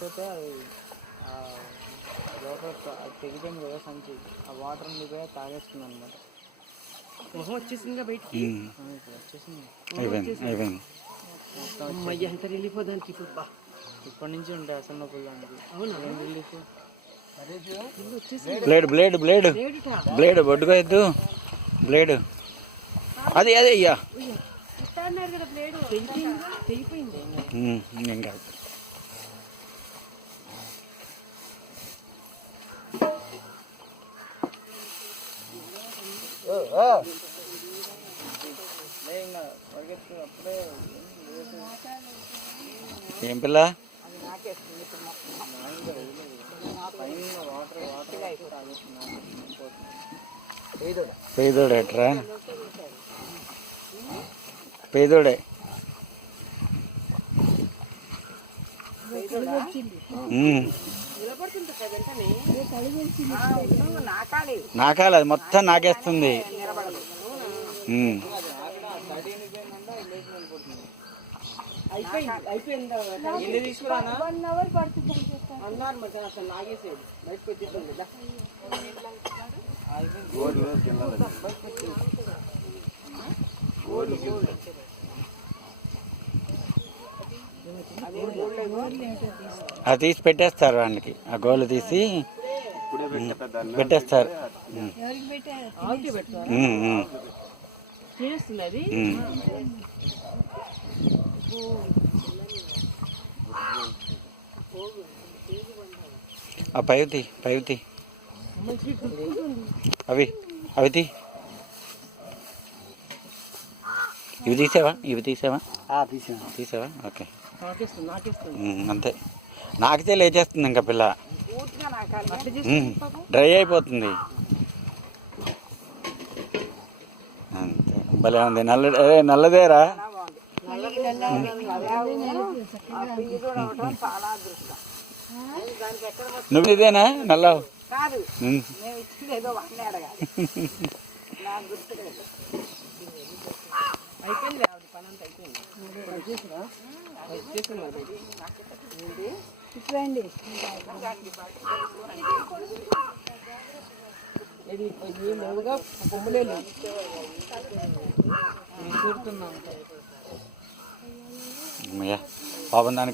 లేకపోతే అది లోపల తెగిపోయింది కదా సంచి, ఆ వాటర్ ఉండిపోయి తాగేస్తుంది అనమాట. మొహం వచ్చేసిందిగా బయటికి, వచ్చేసింది. అయిపోయింది. ఎంత రిలీఫ్ దానికి ఇప్పుడు. ఇప్పటి నుంచి ఉంటాయి అసలు నొప్పులు దానికి. అవునా, ఏం రిలీఫ్. బ్లేడ్ పట్టుకోవద్దు. బ్లేడ్ అది అయ్యా నేను కాదు. ఏం పిల్ల పేదోడేట్రా, పేదోడే. నాకాలి, అది మొత్తం నాకేస్తుంది. అది తీసి పెట్టేస్తారు వానికి, ఆ గోలు తీసి పెట్టేస్తారు. ఆ పైవుతి అవి తీ. ఇవి తీసావా? తీసావా? ఓకే. అంతే, నాకితే లేచేస్తుంది ఇంకా పిల్ల, డ్రై అయిపోతుంది అంతే. భలే ఉంది. నల్లదేరా. నువ్వు ఇదేనా నల్లవు? పాపం దానికి